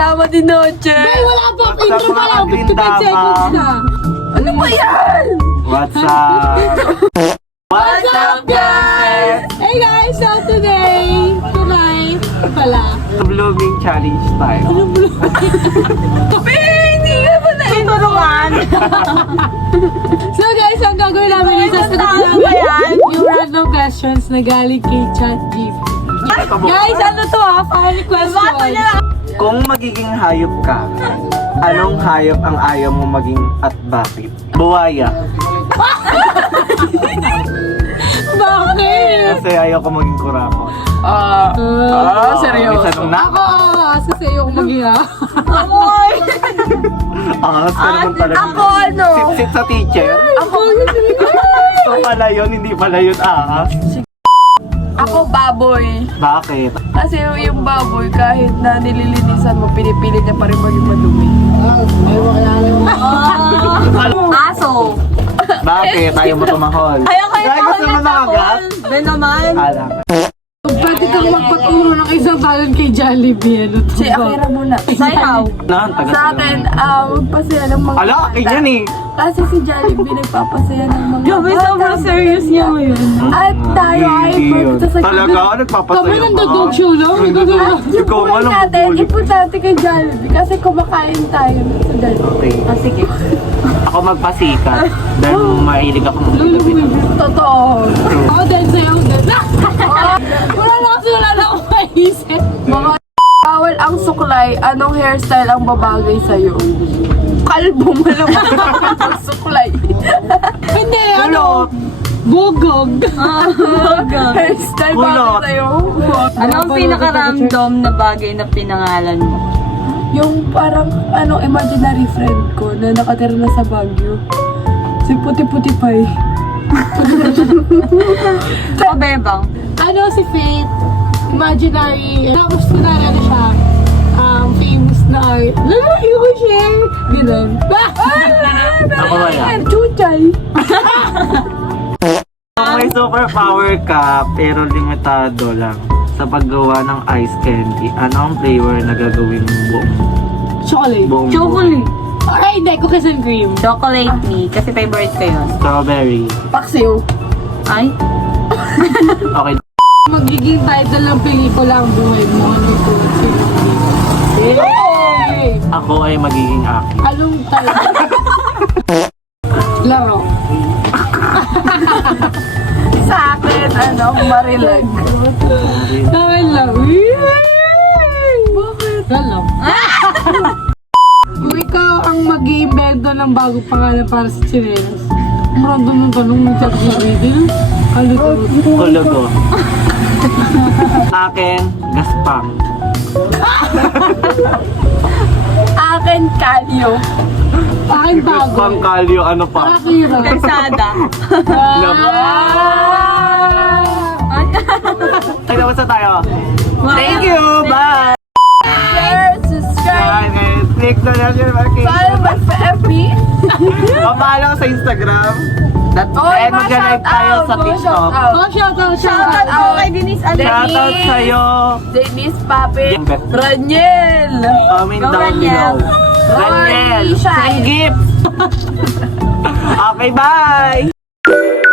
kasama ni Noche. Ay, wala pa. What's Intro up, pa lang. mga 55 seconds na. Ano ba yan? What's up? What's up, guys? Hey guys, so today, tonight, pala. Blooming challenge tayo. Hindi ka ba nainuruan? So guys, ang gagawin namin is sasagot namin yung random questions na galing kay ChatGPT. Guys, ano to ha? Final question. Kung magiging hayop ka, anong hayop ang ayaw mo maging at bakit? Buwaya. Bakit? Kasi ayaw ko maging kurako. Seryoso. Isa nung na. Ako, sa sayo ko mag-iya. Amoy! Angas ka naman talaga. Ako ano? Sit sa teacher. Ako, So pala yun, hindi pala yun angas. ako baboy. Bakit? Kasi yung baboy, kahit na nililinisan mo, pinipili niya pa rin maging madumi. Aso. Bakit? Ayaw mo tumahol. Ayaw kayo Dahil gusto mo nakagat? Ben naman. Alam. Pwede kang magpaturo ng isang balon kay Jollibee. Ano to Si ba? Akira muna. Sayaw. Nahan, taga Sa akin, magpasaya ng mga Ala, akin yan eh. Kasi si Jollibee nagpapasaya ng mga Grabe, sobrang serious niya ngayon. At tayo ay punta sa Talaga, Kami nagpapasaya nang ka. dog show lang. Yung Ikaw nga buhay lang natin, bubuli. importante kay Jollibee kasi kumakain tayo sa Jollibee. Okay. Sige. Ako magpasikat. Dahil mahilig ako mag-ilapit. Totoo. Ako din, sayo din. Wala na akong maisip. Mga bawal ang suklay, anong hairstyle ang babagay sa'yo? Kalbo mo lang ang suklay. Hindi, ano? Bugog. Hairstyle bagay Kulot. sa'yo? Ano ang pinaka-random na bagay na pinangalan mo? Yung parang imaginary friend ko na nakatira na sa Baguio. Si Puti-Puti Pay. Ako, Bebang. Ano si Faith? Imaginary. Tapos kunwari ano siya? Famous na art. Lalaki ko share. Ganun. Ako wala. Chuchay. Kung may superpower ka, pero limitado lang sa paggawa ng ice candy, ano ang flavor na gagawin mo Chocolate. buong Chocolate. Ay, hindi. Cookies and cream. Chocolate me. Kasi favorite ko yun. Strawberry. Paksiw. Ay? Okay. Magiging title ng pelikula ang buhay mo. Ano ito? Hey! Ako ay magiging akin. Anong title? Laro. Sa akin, Marilag. Namin lang. Bakit? Alam. Kung ikaw ang mag-iimbento ng bagong pangalan para sa chinelas, random ng tanong mo chat GPT. Ano to? Kulugo. Akin, gaspang. Akin, Kalyo. Akin bago. Gaspang kalyo, ano pa? Akira. Persada. Ay, nabasa tayo. Thank you! Bye! Share, subscribe. Click na lang yung marking. Follow us sa FB. Papalo sa Instagram. Oy, And mag-live tayo sa TikTok. Oh, shoutout, shoutout. Shoutout kay Denise Shoutout sa'yo. Denise Pape. Yung bet. Raniel. Comment Go, down Raniel. below. Raniel. Roy Shai. Send gift. Okay, bye!